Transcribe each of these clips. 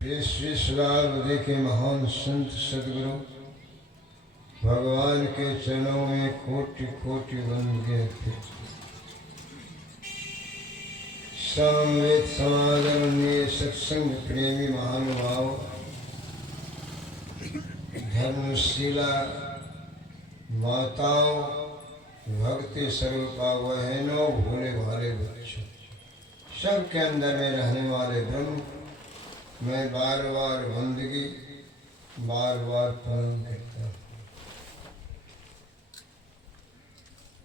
विश्वेश्वरावधि के महान संत सदगुरु भगवान के चरणों में कोटि कोटि वंदे थे। समवेत समादरणीय सत्संग प्रेमी महानुभाव, धर्मशीला माताओं, भक्ति स्वरूपा बहनों, भोले भाले बच्चों, सबके अंदर में रहने वाले ब्रह्म, मैं बार बार बंदगी बार बार प्रणाम करता हूँ।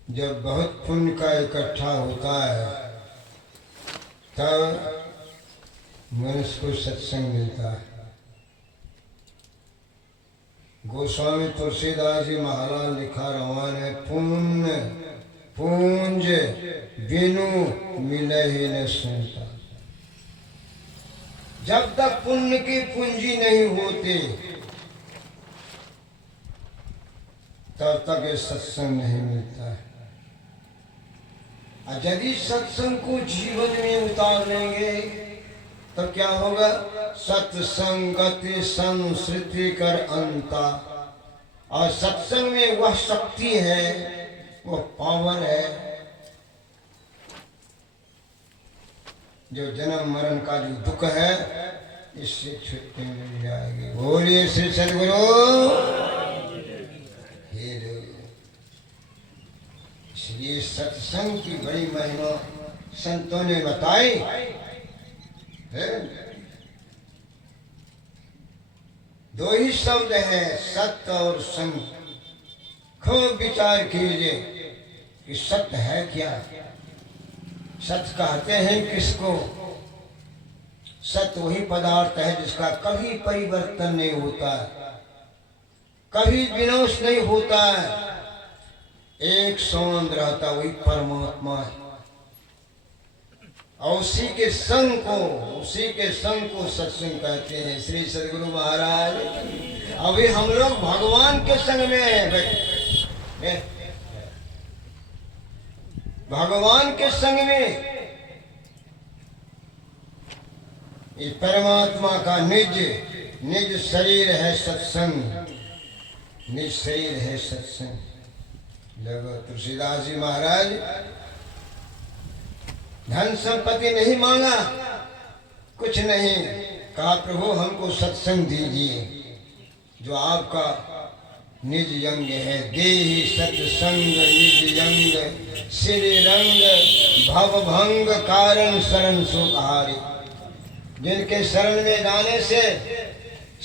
जब बहुत पुण्य का इकट्ठा होता है तब मनुष्य को सत्संग मिलता है। गोस्वामी तुलसीदास जी महाराज लिखा रवान है, पुण्य पूंज बिनु मिले ही न सुनता। जब तक पुण्य की पूंजी नहीं होती तब तक ये सत्संग नहीं मिलता है। और यदि सत्संग को जीवन में उतार लेंगे तो क्या होगा? सत्संगति संस्कृति कर अंता। और सत्संग में वह शक्ति है, वह पावर है जो जन्म मरण का जो दुख है इससे छुट्टी मिल जाएगी। बोलिए श्री सदगुरु। इसलिए सत्संग की बड़ी महिमा संतों ने बताई है। दो ही शब्द है, सत्य और संग। खूब विचार कीजिए कि सत्य है क्या। सत्य कहते हैं किसको? सत्य वही पदार्थ है जिसका कभी परिवर्तन नहीं होता है, कभी विनाश नहीं होता है, एक समान रहता, वही परमात्मा है। और उसी के संग को सत्संग कहते हैं। श्री सदगुरु महाराज, अभी हम लोग भगवान के संग में हैं, भगवान के संग में। ये परमात्मा का निज शरीर है सत्संग, निज शरीर है सत्संग। लगो तुलसीदास जी महाराज धन संपत्ति नहीं मांगा, कुछ नहीं, कहा प्रभु हमको सत्संग दीजिए जो आपका निज यंग है। देहि सत्संग निज यंग, श्री रंग भव भंग कारण शरण सुखारी। जिनके शरण में जाने से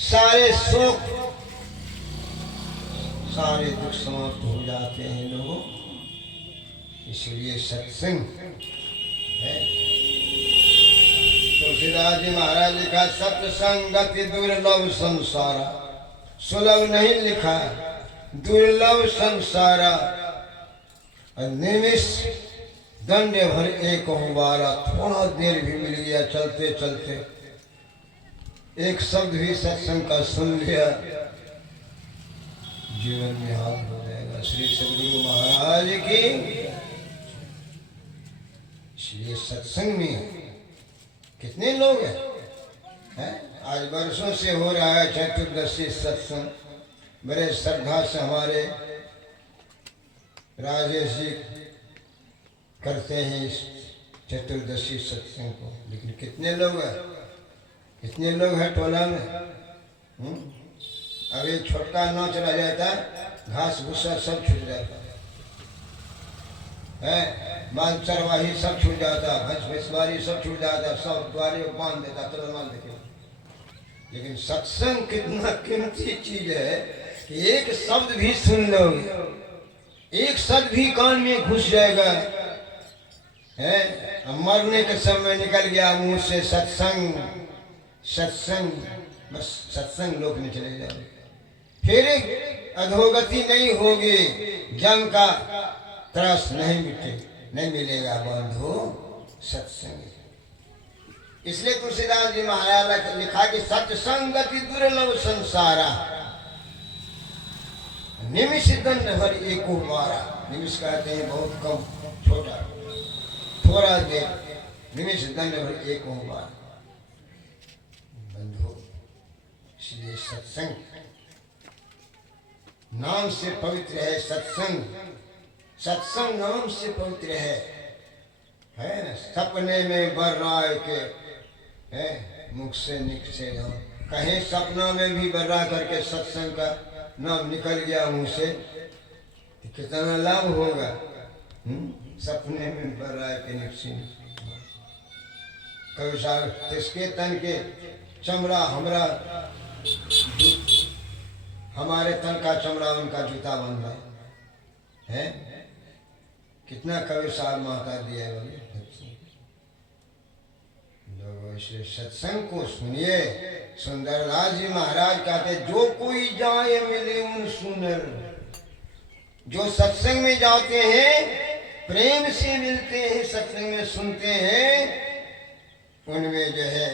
सारे शोक सारे दुख समाप्त हो जाते हैं लोगों। इसलिए सत्संग है। तुलसीदास जी महाराज लिखा, सत्संगति दुर्लभ संसारा। सुलभ नहीं लिखा, दुर्लभ संसारा। निमिष दंड भर एक बारा। थोड़ा देर भी मिल गया चलते चलते, एक शब्द भी सत्संग का सुन लिया, जीवन में हाल हो जाएगा। श्री सदगुरु महाराज की। इसलिए सत्संग में कितने लोग हैं? आज वर्षों से हो रहा है चतुर्दशी सत्संग। बड़े श्रद्धा से हमारे राजेश जी करते हैं इस चतुर्दशी सत्संग को। लेकिन कितने लोग हैं? कितने लोग हैं टोला में? अब एक छोटा नाव चला जाता है, घास भूसा सब छूट जाता है, माल चरवाही सब छूट जाता, भैंस भैंसवारी सब छूट जाता, सब द्वारे बांध देता तुरंत देखे। लेकिन सत्संग कितना कीमती चीज है कि एक शब्द भी सुन लोगे, एक शब्द भी कान में घुस जाएगा है। मरने के समय निकल गया मुंह से सत्संग सत्संग, बस सत्संग लोक में चले जाओगे, फिर अधोगति नहीं होगी, जंग का त्रास नहीं मिलेगा बंधु सत्संग। इसलिए तुलसीदास जी महाराज ने लिखा कि सत्संगति दुर्लभ संसारा। निमिष दंड भर एको बारा। निमिष कहते हैं बहुत कम, छोटा, थोड़ा देर। निमिष दंड भर एको बारा। बंधु इसलिए सत्संग नाम से पवित्र है। सत्संग सत्संग नाम से पवित्र है ना। सपने में बर्राए के है मुख से निकसे जाओ, कहीं सपना में भी बर्रा करके सत्संग का नाम निकल गया मुंह से तो कितना लाभ होगा। सपने में बर्राए के निकसे कभी साहब इसके तन के चमड़ा हमरा हमारे तन का चमड़ा उनका जूता बन रहा है। कितना कवि साहब माता दिया है बोलिए। लोग इसलिए सत्संग को सुनिए। सुंदरलाल जी महाराज कहते जो कोई जाए मिले उन सुनर, जो सत्संग में जाते हैं प्रेम से मिलते हैं, सत्संग में सुनते हैं, उनमें जो है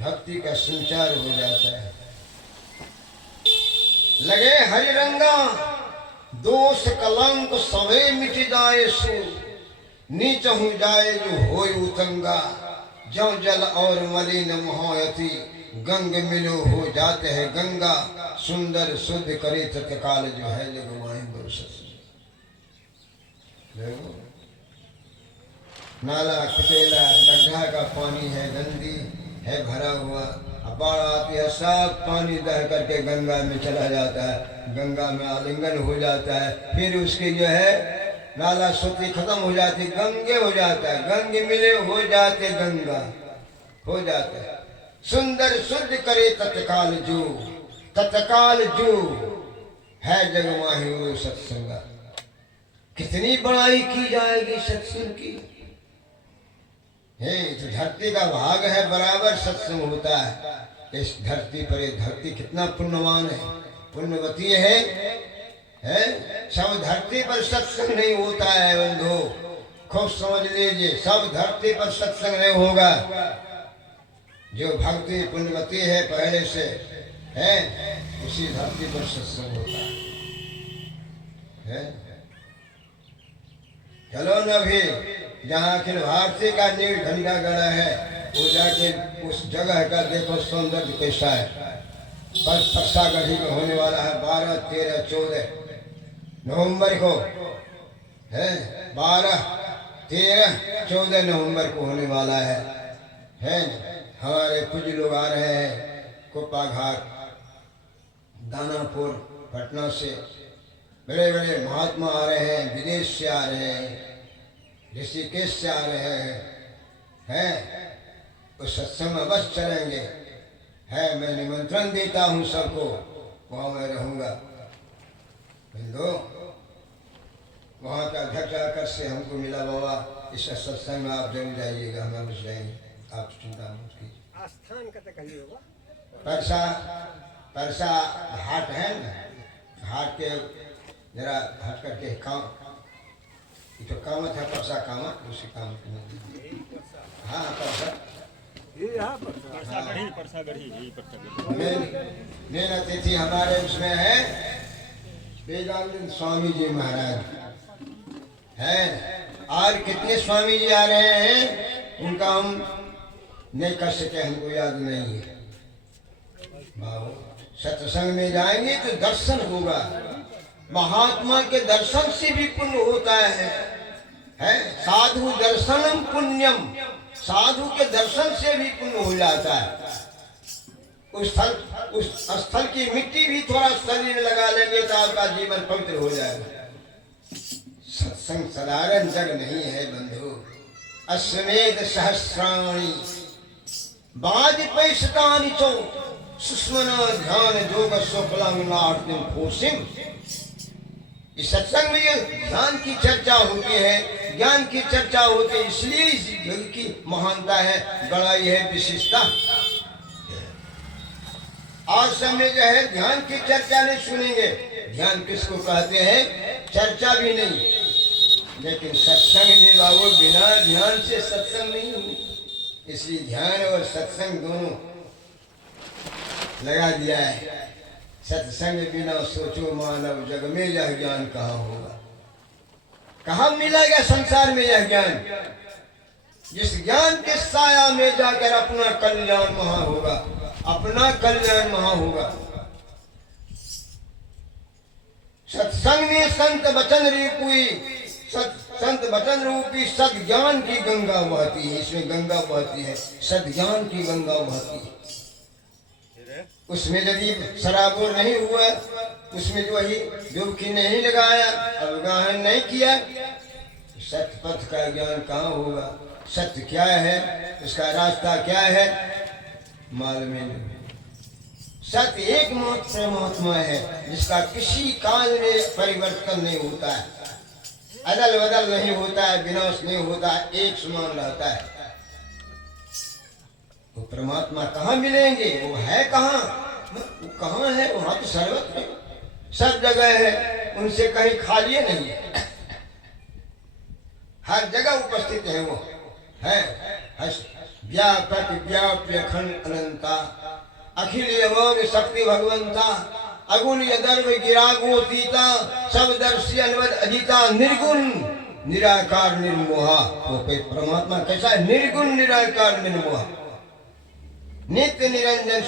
भक्ति का संचार हो जाता है। लगे हरि रंगा दोष कलंक सवे मिट जाए सो, नीच हो जाए जो होय उतंगा, जो जल और मलिन मोहयति, गंग मिलो हो जाते हैं गंगा, सुंदर शुद्ध करे तत्काल जो है लगवाए बरसत। नाला कुटेला गड्ढा का पानी है, गंदी है भरा हुआ, बाढ़ आती है सब पानी बह करके गंगा में चला जाता है, गंगा में आलिंगन हो जाता है, फिर उसके जो है नाला सोती खत्म हो जाती, गंगे हो जाता है, गंगे मिले हो जाते गंगा हो जाता है। सुंदर शुद्ध करे तत्काल जो, तत्काल जो है जग माही वो सत्संग। कितनी बड़ाई की जाएगी सत्संग की। तो धरती का भाग है बराबर सत्संग होता है इस धरती पर। ये धरती कितना पुण्यवान है, पुण्यवती है। सब धरती पर सत्संग नहीं होता है बंधु, खूब समझ लीजिए। सब धरती पर सत्संग नहीं होगा। जो भक्ति पुण्यवती है पहले से है उसी धरती पर सत्संग होता है। चलो न भी जहाँ अखिल भारती का नील घंटा गड़ा है वो जाके उस जगह का देखो सौंदर्य कैसा है। पर परसागढ़ी में होने वाला है 12, 13, 14 नवंबर को है। 12, 13, 14 नवंबर को होने वाला है। हमारे कुछ लोग आ रहे हैं कोपा घाट, दानापुर, पटना से बड़े बड़े महात्मा आ रहे हैं, विदेश से आ रहे हैं, ऋषिकेश से आ रहे हैं। उस सत्संग में अवश्य चलेंगे है। मैं निमंत्रण देता हूँ सबको, वहाँ मैं रहूँगा। बिंदु वहाँ का अध्यक्ष आकर से हमको मिला, बाबा इस सत्संग में आप जरूर जाइएगा, हम अवश्य जाएंगे, आप चिंता मत कीजिए। स्थान का कहिए होगा। परसा घाट है ना, घाट के जरा हट करके काम तो कामत है, परसा कामत उसी कामत में। हाँ परसा मेन अतिथि हमारे उसमें है वेदांत स्वामी जी महाराज है। और कितने स्वामी जी आ रहे हैं उनका हम नहीं कर सके, हमको याद नहीं है। सत्संग में जाएंगे तो दर्शन होगा। महात्मा के दर्शन से भी पुण्य होता है। साधु दर्शनम पुण्यम, साधु के दर्शन से भी पुण्य हो जाता है। उस स्थल की मिट्टी भी थोड़ा शरीर में लगा लेंगे तो आपका जीवन पवित्र हो जाएगा। सत्संग साधारण जग नहीं है बंधु। अश्वमेध सहस्राणी बाजपेशतानि चो सुष्मना ध्यान योग स्वप्लांगनार्तिम कोशिम। इस सत्संग में ये ध्यान की चर्चा होती है, ज्ञान की चर्चा होती है, इसलिए इस जग की महानता है, बड़ाई है, विशिष्टता। आज समय जो है ध्यान की चर्चा नहीं सुनेंगे। ध्यान किसको कहते हैं? चर्चा भी नहीं, लेकिन सत्संग भी बाबू बिना ध्यान से सत्संग नहीं हुई। इसलिए ध्यान और सत्संग दोनों लगा दिया है। सत्संग बिना सोचो मानव जग में यह ज्ञान कहाँ होगा, कहाँ मिलेगा संसार में यह ज्ञान। जिस ज्ञान के साया में जाकर अपना कल्याण वहां होगा, अपना कल्याण वहां होगा। सत्संग में संत वचन रूपी संत वचन रूपी सद ज्ञान की गंगा बहती है। इसमें गंगा बहती है, सद ज्ञान की गंगा बहती है। उसमें यदि शराबोर नहीं हुआ, उसमें जो ही डुबकी नहीं लगाया, अवगाहन नहीं किया, सत्य पथ का ज्ञान कहाँ होगा? सत्य क्या है, उसका रास्ता क्या है, मालूम नहीं। सत्य एक मात्र परमात्मा है जिसका किसी काल में परिवर्तन नहीं होता है, अदल बदल नहीं होता है, विनाश नहीं होता है, एक समान रहता है। वो परमात्मा कहाँ मिलेंगे? वो है कहाँ? वो कहाँ है? वहां तो सर्वत्र है, सब जगह है, उनसे कहीं खाली नहीं है, हर जगह उपस्थित है। वो है व्यापक व्याप्य अखंड अनंता, अखिल अमोघ शक्ति भगवंता, अगुण यदर्भ गिरागोतीता, सब दर्शी अनवद अजीता, निर्गुण निराकार निर्मोहा। वो परमात्मा कैसा है? निर्गुण निराकार निर्मोहा, नित्य निरंजन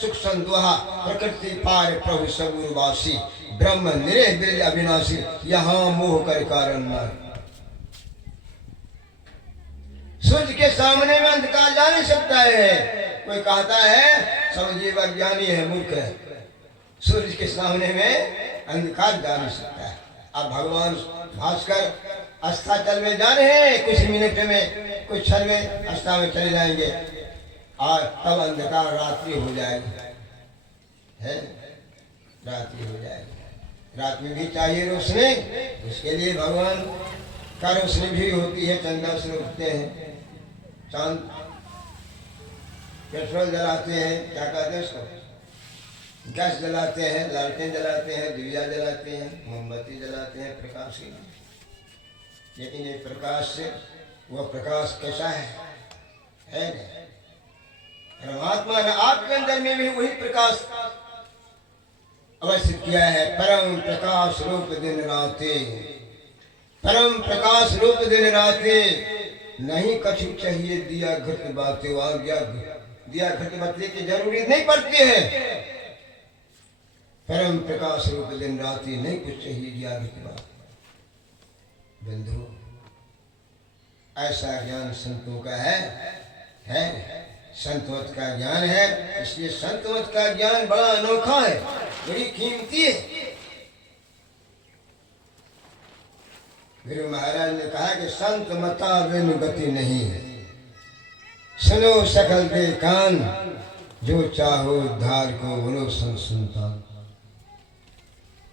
सुख संतोहा, प्रकृति पार प्रभु सबुरवासी, ब्रह्म निरह बिरज अविनाशी, यहाँ मोह कर कारण मार। सूर्य के सामने में अंधकार जा नहीं सकता है। कोई कहता है सब जीव अज्ञानी है, मूर्ख है, सूर्य के सामने में अंधकार जा नहीं सकता है। अब भगवान भास्कर अस्ताचल में जा रहे हैं, कुछ मिनट में, कुछ क्षण में अस्ता में चले जाएंगे और तब अंधकार रात्रि हो जाएगी, है रात्रि हो जाएगी। रात में भी चाहिए रोशनी, उसके लिए भगवान का रोशनी भी होती है, चंदा से उठते हैं, चांद पेट्रोल जलाते हैं, क्या कहते हैं उसको, गैस जलाते हैं, लालटेन जलाते हैं, दिया जलाते हैं, मोमबत्ती जलाते हैं प्रकाश के लिए। लेकिन ये प्रकाश से वह प्रकाश कैसा है परमात्मा ने आपके अंदर में भी वही प्रकाश अवस्थित किया है। परम प्रकाश रूप दिन राते, परम प्रकाश रूप दिन राते, नहीं कछु चाहिए दिया घट बातें, दिया घट बातें की जरूरी नहीं पड़ती है। परम प्रकाश रूप दिन राते, नहीं कुछ चाहिए दिया घट बात। बंधु, ऐसा ज्ञान संतों का है संतवत का ज्ञान है। इसलिए संतवत का ज्ञान बड़ा अनोखा है, बड़ी कीमती है। गुरु महाराज ने कहा कि संत मता बिन गति नहीं है, सुनो सकल दे कान, जो चाहो उद्धार को बनो संत संतान,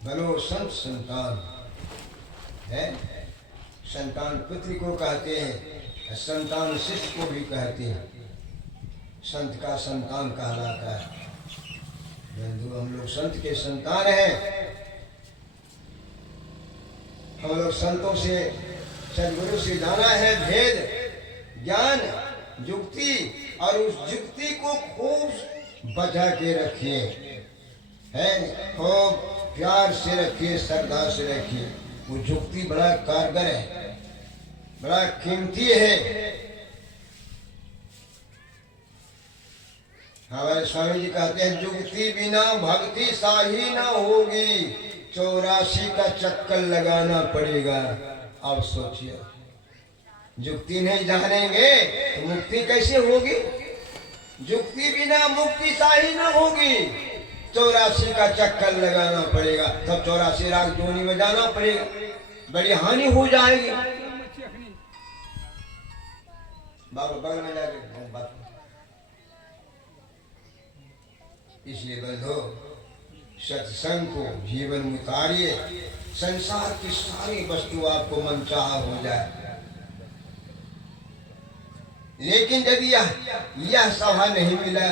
बनो संत संतान। है संतान पुत्र को कहते हैं, संतान शिष्य को भी कहते हैं, संत का संतान कहलाता है। बंधु, हम लोग संत के संतान हैं। हम लोग संतों से, सदगुरु से जाना है भेद ज्ञान जुक्ति, और उस जुक्ति को खूब बचा के रखिए, है खूब प्यार से रखिए, श्रद्धा से रखिए। वो जुक्ति बड़ा कारगर है, बड़ा कीमती है। हमारे स्वामी जी कहते हैं, जुक्ति बिना भक्ति साही ना होगी, 84 का चक्कर लगाना पड़ेगा। अब सोचिए, जुक्ति नहीं जानेंगे तो मुक्ति कैसे होगी? जुक्ति बिना मुक्ति साही ना होगी, 84 का चक्कर लगाना पड़ेगा, तब 84 राग जोनी में जाना पड़ेगा, बड़ी हानि हो जाएगी। बाबा बगल में जाके बात। इसलिए बंधो, सत्संग को जीवन में उतारिए, संसार की सारी वस्तु आपको मनचाहा हो जाए। लेकिन यदि यह सभा नहीं मिला,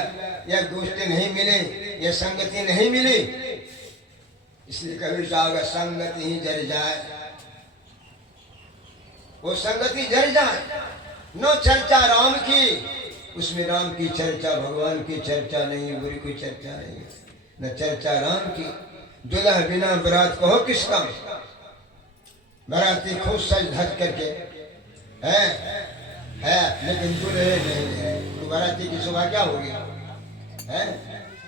यह गोष्ठी नहीं मिले, यह संगति नहीं मिली, इसलिए कभी साहब संगति ही जर जाए, वो संगति जर जाए। न चर्चा राम की, उसमें राम की चर्चा, भगवान की चर्चा नहीं, बुरी कोई चर्चा नहीं, न चर्चा राम की। दुल्हा बिना बरात कहो किस काम, बराती खुद सज धज करके है लेकिन दूल्हे नहीं है, तो बराती की शोभा क्या होगी? है?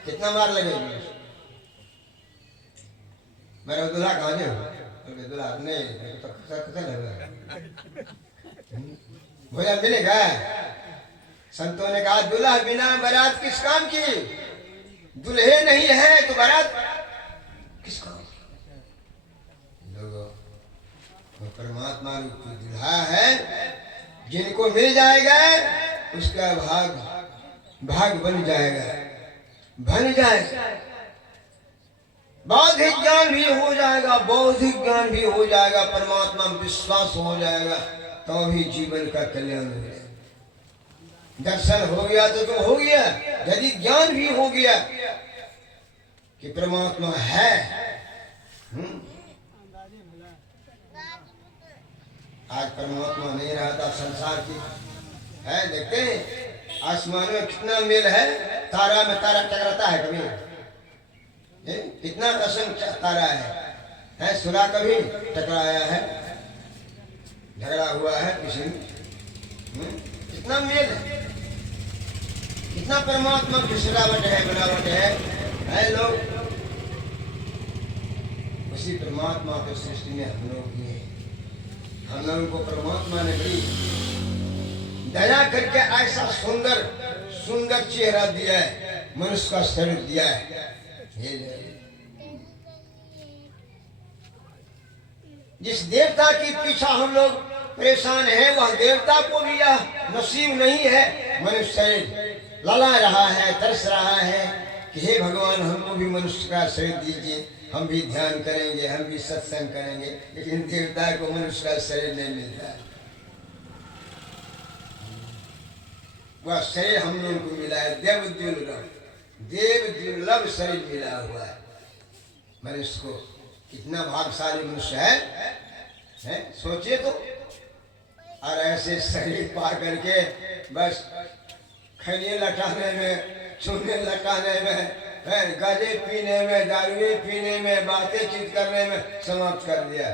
कितना मार लगेगी? मेरा दूल्हा कहाँ दे? दूल्हा नहीं तो भोजन मिलेगा? संतों ने कहा दूल्हा बिना बारात किस काम की? दूल्हे नहीं है तो बारात किस काम की? लोगों, वो परमात्मा रूप दूल्हा है, जिनको मिल जाएगा उसका भाग बन जाएगा, बन जाएगा। बौद्धिक ज्ञान भी हो जाएगा, बौद्धिक ज्ञान भी हो जाएगा, परमात्मा में विश्वास हो जाएगा, तो भी जीवन का कल्याण हो जाएगा। दर्शन हो गया तो हो गया, यदि ज्ञान भी हो गया कि परमात्मा है। आज परमात्मा नहीं रहता, संसार की है, देखते हैं आसमान में कितना मेल है, तारा में तारा टकराता है कभी? कितना असंख्य तारा है, सुना कभी टकराया है, झगड़ा हुआ है किसी में? कितना मेल है, कितना परमात्मा की सजावट है, बनावट है लोग। उसी परमात्मा के सृष्टि में हम लोग किए, हम लोगों को परमात्मा ने भी दया करके ऐसा सुंदर सुंदर चेहरा दिया है, मनुष्य का शरीर दिया है। जिस देवता के पीछे हम लोग परेशान हैं, वह देवता को भी यह नसीब नहीं है। मनुष्य शरीर लला रहा है, तरस रहा है कि हे भगवान हमको भी मनुष्य का शरीर दीजिए, हम भी ध्यान करेंगे, हम भी सत्संग करेंगे, लेकिन देवता को मनुष्य का शरीर नहीं मिलता। वह शरीर हम लोगों को मिला है, देव दुर्लभ शरीर मिला हुआ है मनुष्य को। कितना भाग्यशाली मनुष्य है? सोचिए तो। और ऐसे शरीर पा करके बस खैनी लटाने में, चूने लटाने में, गाजे पीने में, दारुए पीने में, बातें चीत करने में समाप्त कर दिया।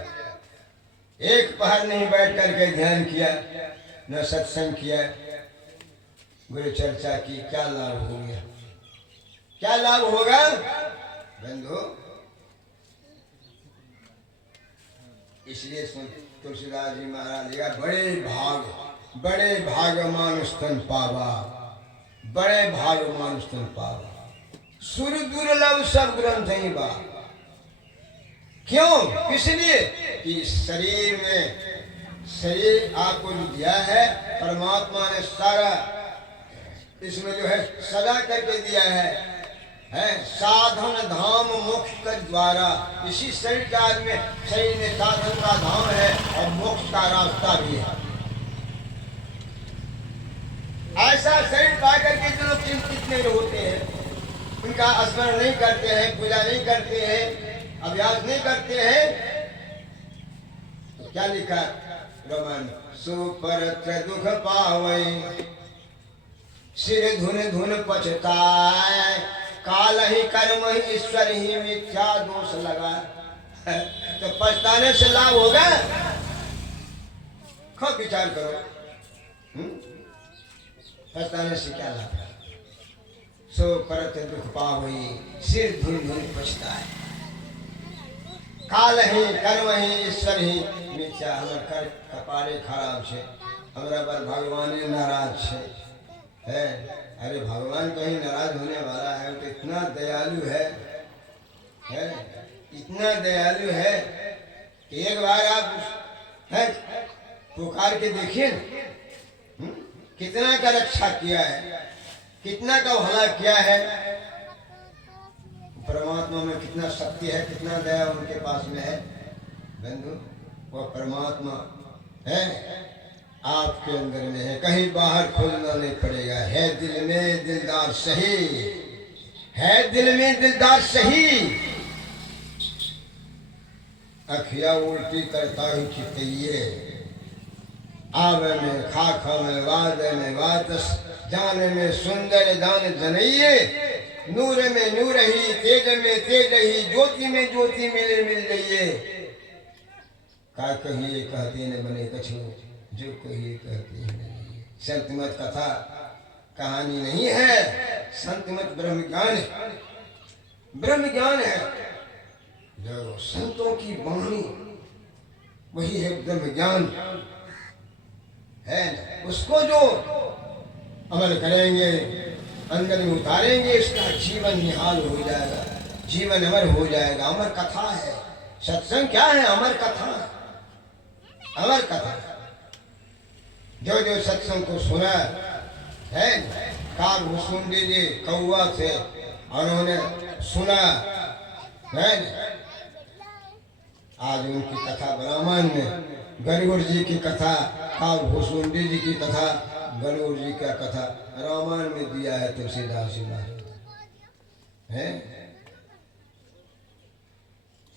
एक पहर नहीं बैठ करके ध्यान किया, न सत्संग किया, गुरु चर्चा की, क्या लाभ हो गया? क्या लाभ होगा बंधु? इसलिए तुलसीदास जी महाराज का बड़े भाग मानुष तन पावा, बड़े भाग मानुष तन पावा, सुर दुर्लभ सब ग्रंथ ही बा। क्यों? किस लिए? कि शरीर आपको जो दिया है, परमात्मा ने सारा इसमें जो है सदा करके दिया है साधन धाम मोक्ष के द्वारा। इसी शरीर में साधन का धाम है और मोक्ष का रास्ता भी है। ऐसा शरीर पाकर के जो लोग चिंतित नहीं होते हैं, उनका स्मरण नहीं करते हैं, पूजा नहीं करते हैं, अभ्यास नहीं करते हैं, तो क्या लिखा रमन? सुपरत दुख पावई, सिर धुन धुन पछताए, काल ही कर्म ही ईश्वर ही मिथ्या दोष लगा। तो पछताने से लाभ होगा? खूब विचार करो, पछताने से क्या लाभ है? सो परत दुख पावई, सिर धुन धुन पछताए, काल ही कर्म ही ईश्वर ही मिथ्या। हमारे कपाले खराब छे, हमरा पर भगवान नाराज है। अरे भगवान कहीं नाराज होने वाला है? तो इतना दयालु है, इतना दयालु है कि एक बार आप पुकार के देखिए कितना का रक्षा किया है, कितना का भला किया है। परमात्मा में कितना शक्ति है, कितना दया उनके पास में है बंधु। वो परमात्मा है आपके अंदर में है, कहीं बाहर खोलना नहीं पड़ेगा। है दिल में दिलदार सही, है दिल में दिलदार सही, अखिया उल्टी करता ही चितइये, आवे में खाखा में वादे में वातस, जाने में सुंदर दान जनइये, नूर में नूर ही, तेज में तेज ही, ज्योति में ज्योति मिले मिल जाइए। का कहिए कहते न बने कछु, जो कहिए कहते हैं। संतमत कथा कहानी नहीं है, संत मत ब्रह्म ज्ञान है, ब्रह्म ज्ञान है। जो संतों की वाणी वही है ब्रह्म ज्ञान है ना। उसको जो अमल करेंगे, अंदर में उतारेंगे, इसका जीवन निहाल हो जाएगा, जीवन अमर हो जाएगा। अमर कथा है सत्संग। क्या है? अमर कथा, अमर कथा। जो जो सत्संग को सुना है, काग भुसुंडी जी कौआ से उन्होंने सुना है, आज उनकी कथा रामायण में, गरुड़ जी की कथा, काग भुसुंडी जी की कथा, गरुड़ जी का कथा रामायण में दिया है तुलसीदास जी है।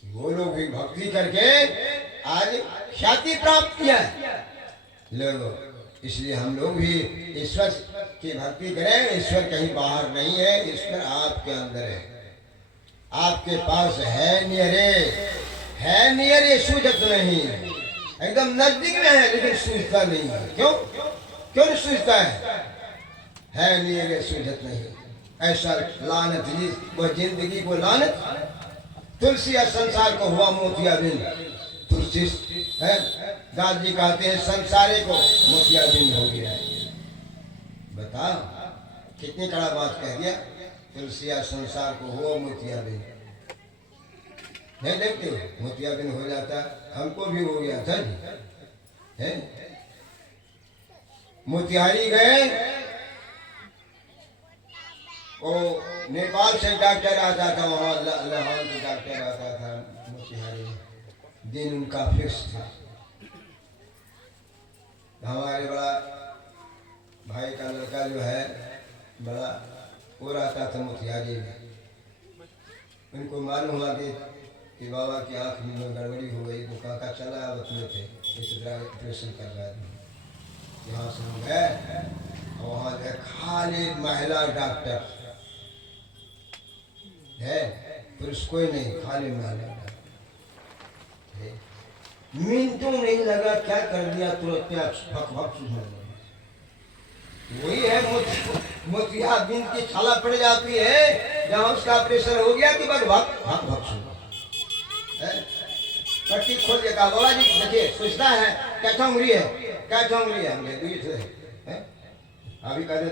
वो लोग भी भक्ति करके आज ख्याति प्राप्त किया है लोगों। इसलिए हम लोग भी ईश्वर की भक्ति करें। ईश्वर कहीं बाहर नहीं है, ईश्वर आपके अंदर है, आपके पास है नियरे, है नियरे, सूझत नहीं, एकदम नजदीक में है लेकिन सूझता नहीं है। क्यों क्यों नहीं सूझता है नियरे, सूझत नहीं। ऐसा लानत जी वो जिंदगी को लानत। तुलसी या संसार को हुआ मोतियाबिंद। तुलसी है, दास जी कहते हैं संसारे को मोतियाबिंद हो गया है। बताओ कितनी कड़ा बात कह दिया। तुलसी या संसार को हुआ मोतियाबिंद। नहीं देखते हो मोतियाबिंद हो जाता, हमको भी हो गया था जी है। मोतिहारी गए, वो नेपाल से डॉक्टर आता था, वहाँ लाहौर से डॉक्टर आता था मोतिहारी। दिन उनका फिक्स था। हमारे बड़ा भाई का लड़का जो है बड़ा, वो रहता था मोतिहारी में। उनको मालूम हुआ कि बाबा की आँख में गड़बड़ी हो गई, तो काका चला अब अपने थे ऑपरेशन कर रहा था। यहाँ से हम गए, वहाँ जो खाली महिला डॉक्टर है, पुरुष कोई नहीं, खाली महिला डॉक्टर। मिनटों नहीं लगा, क्या कर दिया, तुरंत फक फक वही है मोतियाबिंद की छाला पड़ जाती है। जहाँ उसका ऑपरेशन हो गया कि बस भक भक भक पट्टी खोल के कहा, बाबा जी देखिए सोचता है क्या उंगली है, क्या उंगली है, अभी कहते